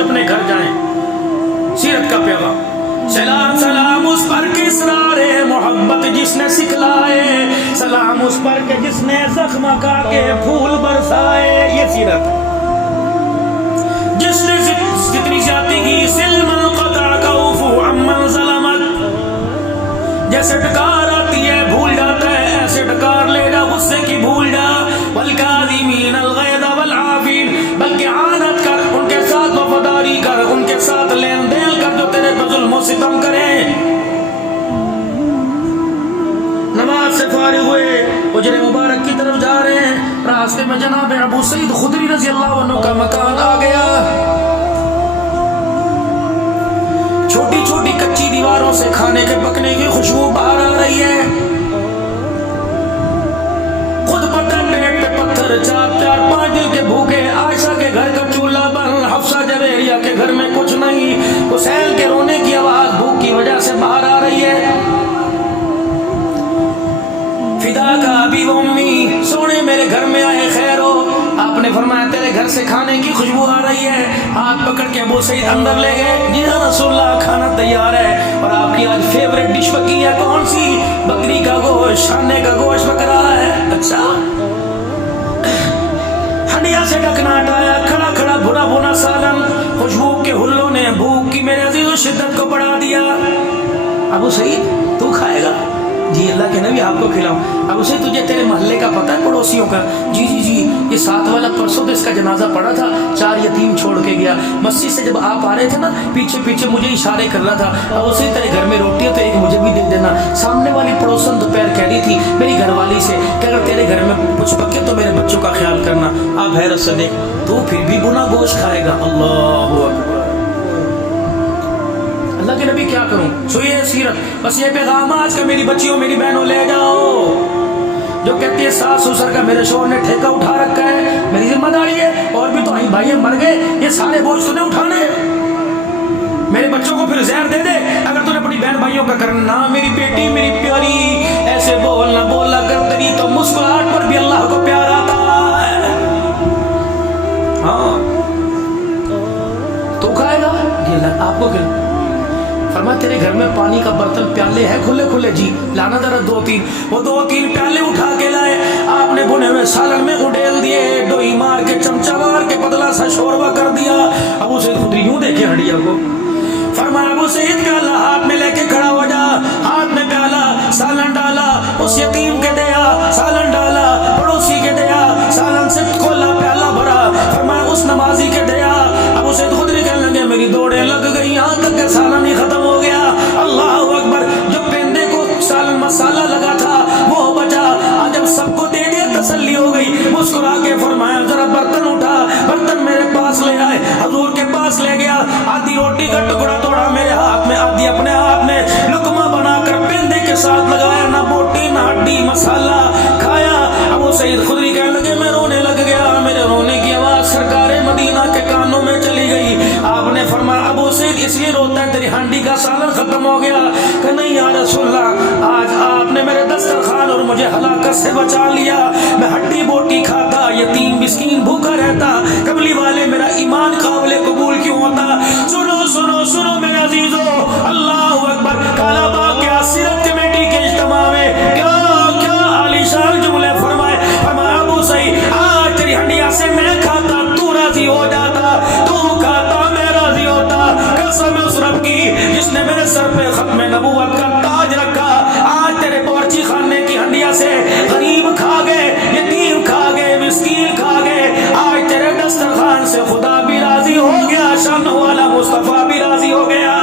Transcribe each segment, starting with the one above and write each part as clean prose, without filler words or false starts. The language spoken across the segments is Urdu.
سے اپنے گھر جائیں. سیرت کا پیغام. سلام سلام اس پر کے اسرار محبت جس نے سکھلائے، سلام اس پر کے جس نے زخم کا کے پھول برسائے. یہ سیرت. جس نے جتنی زیادتی کی سلم القطع کوفو عمن ظلمت، جیسے ڈکار آتی ہے بھول جاتا ہے، ایسے ڈکار لے جا غصے کی بھول جا. والکاظمین الغیظ والعافین، بلکہ عانت کر، ان کے ساتھ وفاداری کر، ان کے ساتھ لین دین کر جو تیرے پر ظلم و ستم کرے. نماز سے فارغ ہوئے حجر مبارک کی طرف جا رہے ہیں، راستے میں جناب ابو سعید خدری رضی اللہ عنہ کا مکان آ گیا. چھوٹی چھوٹی کچی دیواروں سے کھانے کے پکنے کی خوشبو باہر آ رہی ہے. خود پتہ پیٹ پہ پتھر، 4-5 دن کے بھوکے. عائشہ کے گھر کا چولہا بند، حفصہ جویریہ کے گھر میں کچھ نہیں. حسین کے رونے کی آواز بھوک کی وجہ سے باہر آ رہی ہے. فدا کا ابی و امی، سونے میرے گھر میں آئے خیر ہو. آپ نے فرمایا تیرے گھر سے کھانے کی خوشبو آ رہی ہے. ہاتھ پکڑ کے ابو سعید اندر لے گئے. جی ہاں رسول اللہ، کھانا تیار ہے. اور آپ کی آج فیوریٹ ڈش پکی ہے. کون سی؟ بکری کا گوشت، شانے کا گوشت پک رہا ہے. اچھا. ہنڈیا سے ڈھکنا ہٹایا، کھڑا کھڑا بھنا بھنا سالن. خوشبو کے ہلوں نے بھوک کی میرے عزیز و شدت کو بڑھا دیا. ابو سعید تو کھائے گا؟ جی اللہ کے نبی آپ کو کھلاؤں. ابو سعید تجھے تیرے محلے کا پتہ ہے پڑوسیوں کا؟ جی جی جی، یہ 7 والا پرسوں تو اس کا جنازہ پڑا تھا، 4 یتیم چھوڑ کے گیا. مسجد سے جب آپ آ رہے تھے نا، پیچھے پیچھے مجھے اشارے کر رہا تھا، ابو سعید تیرے گھر میں روٹی ہے تو ایک مجھے بھی دے دینا. سامنے والی پڑوسن دوپہر کہہ رہی تھی میری گھر والی سے کہ اگر تیرے گھر میں کچھ پکے تو میرے بچوں کا خیال کرنا. آپ حیرت سے دیکھ، تو پھر بھی بنا گوشت کھائے گا. اللہ اکبر. اللہ کے نبی کیا کروں. سو یہ سیرت. بس یہ پیغام آج کا میری بچیوں میری بہنوں لے جاؤ. جو کہتی ہے ساس سسر کا میرے شوہر نے ٹھیکہ اٹھا رکھا ہے، میری ذمہ داری ہے. اور بھی تو بھائی مر گئے، یہ سارے بوجھ تو نہیں اٹھانے. میرے بچوں کو پھر زہر دے دے اگر تو نے اپنی بہن بھائیوں کا کرنا. میری بیٹی میری پیاری، ایسے بولنا بولا کر، تیری تو مسکراہٹ پر بھی اللہ کو پیار آتا ہے. ہاں تو کھائے گا. جی اللہ آپ کو کھلا. فرمایا تیرے گھر میں پانی کا برتن پیالے ہیں کھلے کھلے؟ جی لانا ذرا 2-3. وہ 2-3 پیالے اٹھا کے لائے. آپ نے بنے ہوئے سالن میں اڈیل دیے، ڈوئی مار کے چمچہ مار کے پتلا سا شوربہ کر دیا. ابو سعید خدری یوں دیکھے ہڈیا کو. فرمایا ابو سعید پیالہ ہاتھ میں لے کے کھڑا ہو جا. ہاتھ میں پیالہ، سالن ڈالا، اس یتیم کے دیا، سالن ڈالا، پڑوسی کے دیا، سالن سے کھولا پیالہ بھرا. فرمایا اس نمازی کے دیا. ابو سعید خدری کہنے لگے میری دوڑیں لگ گئی، یہاں تک کہ سالن ہی ختم ہو گیا. اللہ اکبر. جو پیندے کو سالن مسالہ لگا تھا وہ بچا. آج جب سب کو دے دیا تسلی ہو گئی. مسکرا کے فرمایا ذرا برتن اٹھا. برتن میرے پاس لے آئے، حضور کے پاس لے گیا. آدھی روٹی کا ٹکڑا توڑا میرے ہاتھ میں، آدھی اپنے ہاتھ میں، لقمہ بنا کر پیندے کے ساتھ لگایا. نہ بوٹی نہ ہڈی، مسالہ کھایا. ابو سعید خدری کہنے لگے میں رونے لگ گیا. میرے رونے کی آواز سرکار مدینہ کے کانوں میں چلی گئی. آپ نے فرمایا ابو سعید اس لیے روتا ہے تیری ہانڈی کا سالن ختم ہو گیا؟ کہ نہیں یا رسول اللہ، آج آپ نے میرے دسترخوان اور مجھے ہلاکت سے بچا لیا. میں ہڈی بوٹی کھاتا، یتیم مسکین بھوکا رہتا، قبلی والے میرا ایمان قابل قبول کیوں ہوتا؟ سنو سنو سنو میرے عزیزو، اللہ اکبر. کالا باغ کے سیرت کمیٹی کے اجتماع میں کیا کیا عالیشان جملے فرمائے. فرمایا ابو سعید آج تیری ہڈیاں سے میں کھاتا تو راضی ہو جاتا، تو کھاتا میں راضی ہوتا. قسم اس رب کی جس نے میرے سر پہ ختم نبوت کا تاج رکھا. آج تیرے باورچی خانے کی ہنڈیا سے غریب کھا گئے، یتیم کھا گئے، مسکین کھا گئے. آج تیرے دسترخوان سے خدا بھی راضی ہو گیا، شان والا مصطفیٰ بھی راضی ہو گیا.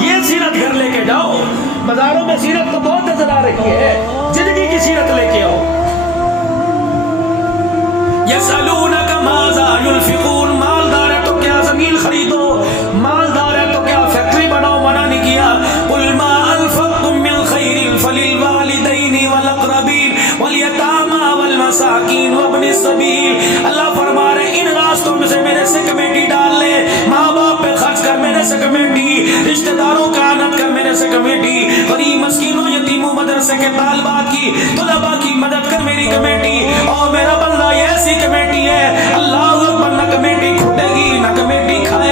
یہ سیرت گھر لے کے جاؤ. بازاروں میں سیرت تو بہت نظر آ رہی ہے، زندگی کی سیرت لے کے آؤ. یسألونک ماذا ينفقون. مالدار ہے تو کیا زمین خریدو، مالدار ہے تو کیا فیکٹری بناؤ، منع نہیں کیا. قل ما انفقتم من خیر فللوالدین والاقربین والیتامى والمساکین وابن السبیل. اللہ فرما رہے ان راستوں میں سے میرے سے کمیٹی ڈال لے. ماں باپ پہ خرچ کر میرے سے کمیٹی، رشتہ داروں کا آنت کر میرے سے کمیٹی، غریب مسکینوں یتیموں مدرسے کے طالبات کی طلباء کی مدد کر میری کمیٹی. اور میرا بندہ یہ ایسی کمیٹی ہے اللہ اکبر، نہ کمیٹی کھٹے گی نہ کمیٹی کھائے